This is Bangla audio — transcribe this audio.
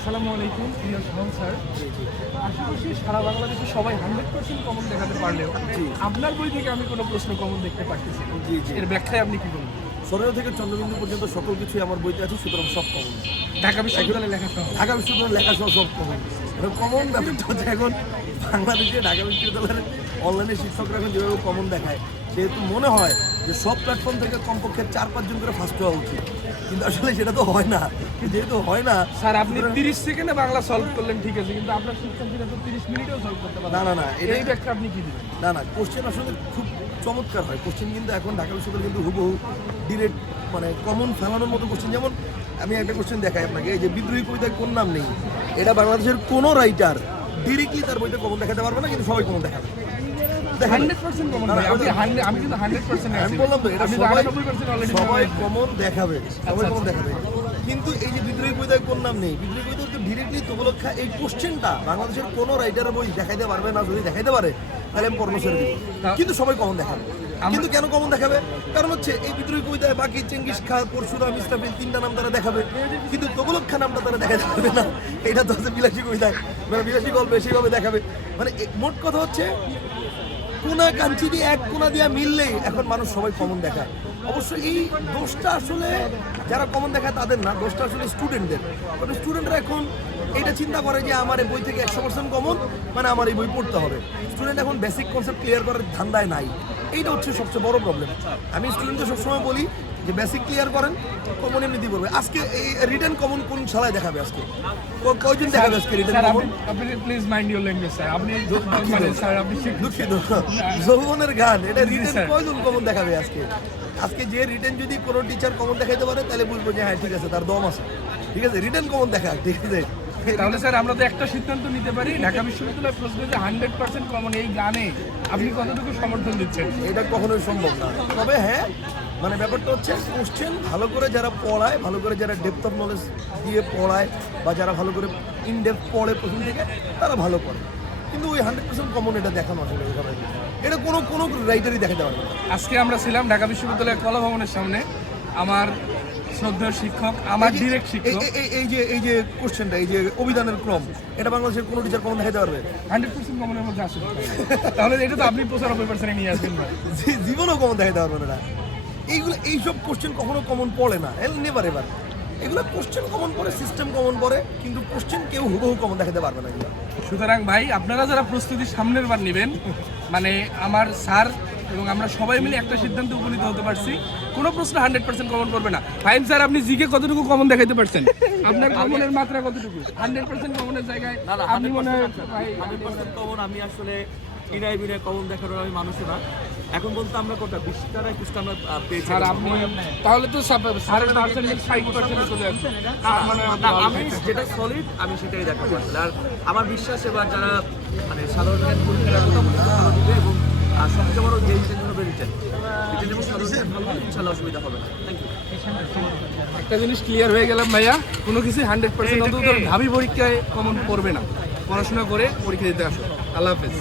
আসসালামু আলাইকুম প্রিয় শাহন স্যার। আশা করছি সারা বাংলাদেশে সবাই 100% কমন দেখাতে পারলেও আপনার বই থেকে আমি কোনো প্রশ্ন কমন দেখতে পারতেছি না। এর ব্যাখ্যায় আপনি কি বলবেন? সরোয়া থেকে চন্দ্রবিন্দু পর্যন্ত সকল কিছুই আমার বইতে আছে, সুতরাং সব কমন। ঢাকা বিশ্ববিদ্যালয়ে লেখা সহ ঢাকা বিশ্ববিদ্যালয়ের লেখা সহ সব কমন। কমন ব্যাপারটা হচ্ছে এখন বাংলাদেশে ঢাকা বিশ্ববিদ্যালয়ের অনলাইনে শিক্ষকরা এখন যেভাবে কমন দেখায়, সেহেতু মনে হয় যে সব প্ল্যাটফর্ম থেকে কমপক্ষে 4-5 জন করে ফার্স্ট হওয়া উচিত, কিন্তু আসলে সেটা তো হয় না। যেহেতু হয় না, স্যার আপনি 30 সেকেন্ডে বাংলা সলভ করলেন ঠিক আছে, কিন্তু আপনার শিক্ষার্থীরা তো 30 মিনিটেও সলভ করতে পারে না না না, এই ব্যাখ্যা আপনি কি দিবেন? না, কোশ্চেন আসলে খুব চমৎকার হয়। কোশ্চেন কিন্তু এখন ঢাকা বিশ্ববিদ্যালয় কিন্তু হুবহু ডিরেক্ট মানে কমন ফেলানোর মতো কোশ্চেন। যেমন আমি একটা কোশ্চেন দেখাই আপনাকে, এই যে বিদ্রোহী কবিতায় কোন নাম নেই, এটা বাংলাদেশের কোনো রাইটার ডিরেক্টলি তার বইতে কমন দেখাতে পারবে না, কিন্তু সবাই কমন দেখাবে। 100% কমন ভাই, আমি কিন্তু 100% আমি বললাম তো, এটা সবাই 90% অলরেডি কমন দেখাবে, সবাই কমন দেখাবে। কিন্তু এই যে বিদ্রোহী কবিতায় কোন নাম নেই, বিদ্রোহী কবিতা তো ডিরেক্টলি তবলক্ষা, এই কোশ্চেনটা বাংলাদেশের কোনো রাইটারের বই দেখাইতে পারবে না। যদি দেখাইতে পারে তাহলে আমি পর্ণ ছেড়ে দিব, কিন্তু সবাই কমন দেখাবে। কিন্তু কেন কমন দেখাবে? কারণ হচ্ছে এই বিদ্রোহী কবিতায় বাকি চেঙ্গিস খা, পরশুরাম, ইসরাফিল 3টা নাম তারা দেখাবে, কিন্তু তবলক্ষা নামটা তারা দেখাতে পারবে না। এটা তো হচ্ছে বিলাসী কবিতায়, মানে বিলাসী গল্পে সেইভাবে দেখাবে। মানে মোট কথা হচ্ছে কোনা কাঞ্চি দিয়ে এক কোনা দিয়ে মিললেই এখন মানুষ সবাই কমন দেখায়। অবশ্য এই দোষটা আসলে যারা কমন দেখায় তাদের না, দোষটা আসলে স্টুডেন্টদের। তবে স্টুডেন্টরা এখন এটা চিন্তা করে যে আমার এই বই থেকে 100% কমন, মানে আমার এই বই পড়তে হবে। স্টুডেন্ট এখন বেসিক কনসেপ্ট ক্লিয়ার করার ধান্দায় নাই, এইটা হচ্ছে সবচেয়ে বড় প্রবলেম। আমি স্টুডেন্টদের সবসময় বলি যে বেসিক ক্লিয়ার করেন, কমন এমনি দিয়ে পড়বে। আজকে এই রিটেন কমন কোন শালায় দেখাবে? আজকে কয়জন দেখাবে আজকে রিটেন কমন? আপনি please mind your language sir. আপনি মানে স্যার আপনি দুঃখিত, যৌবনের গান, এটা রিটেন কয়জন কমন দেখাবে আজকে? আজকে যে রিটেন যদি কোনো টিচার কমন দেখাইতে পারে তাহলে বুঝবো যে হ্যাঁ ঠিক আছে, তার দম আছে। ঠিক আছে, রিটেন কমন দেখা, ঠিক আছে। তাহলে স্যার আমরা তো একটা সিদ্ধান্ত নিতে পারি, ঢাকা বিশ্ববিদ্যালয়ের প্রশ্ন যে 100% কমন, এই গানে আপনি কতটুকু সমর্থন দিচ্ছেন? এটা কখনোই সম্ভব না। তবে হ্যাঁ, মানে ব্যাপারটা হচ্ছে কোশ্চেন ভালো করে যারা পড়ায়, ভালো করে যারা ডেপথ অফ নলেজ দিয়ে পড়ায়, বা যারা ভালো করে ইন ডেপথ পড়ে প্রথম থেকে, তারা ভালো করে। কিন্তু ওই 100% কমন এটা দেখানো আসলে এটা কোনো রাইটারই দেখাতে পারবে না। আজকে আমরা ছিলাম ঢাকা বিশ্ববিদ্যালয়ের কলা ভবনের সামনে। আমার শ্রদ্ধেয় শিক্ষক, আমার ডিরেক্ট শিক্ষক, এই যে কোশ্চেনটা, এই যে অভিধানের ক্রম, এটা বাংলাদেশের কোনো টিচার কমন দেখাতে পারবে? 100% কমনের মধ্যে আসে। তাহলে এটা তো আপনি 95% নিয়ে আসবেন ভাই। জীবনও কমন দেখাতে পারবে না। এইসব কোশ্চেন কখনো কমন পড়ে না, নেভার এভার। এগুলো কোশ্চেন কমন পড়ে, সিস্টেম কমন পড়ে, কিন্তু কোশ্চেন কেউ হুবহু কমন দেখাতে পারবে না এগুলো। সুতরাং ভাই আপনারা যারা প্রস্তুতি সামনের বার নেবেন, মানে আমার স্যার এবং আমরা সবাই মিলে একটা সিদ্ধান্তে উপনীত হতে পারছি, কোনো প্রশ্ন 100% কমন করবে না। ফাইন স্যার, আপনি জিকে কতটুকু কমন দেখাইতে পারছেন? আপনার কমনের মাত্রা কতটুকু? 100% কমনের জায়গায় আপনি মনে হয় 100% কমন। আমি আসলে বিনয় বিনয় কমন দেখানোর আমি মানুষও না। এখন বলতে আমরা কোনটা 20টা 21টা আমরা পেয়েছি। স্যার আপনি তাহলে তো স্যারের পার্সেন্টেজ 5% চলে আসছে। আমি যেটা সলিড আমি সেটাই দেখাবো আসলে। আর আমার বিশ্বাস এবার যারা মানে সাধারণ জ্ঞান পরীক্ষাটা মোটামুটি ভালো দিবে, এবং সবচেয়ে বড় যে রিটেন হবে রিটেন এবং সাধারণ জ্ঞান ভালো হলে ইনশাল্লাহ অসুবিধা হবে না। Thank you. একটা জিনিস ক্লিয়ার হয়ে গেলাম ভাইয়া, কোনো কিছু 100% অন্তত ঢাবি পরীক্ষায় কমন পড়বে না। পড়াশোনা করে পরীক্ষা দিতে আসো। আল্লাহ হাফেজ।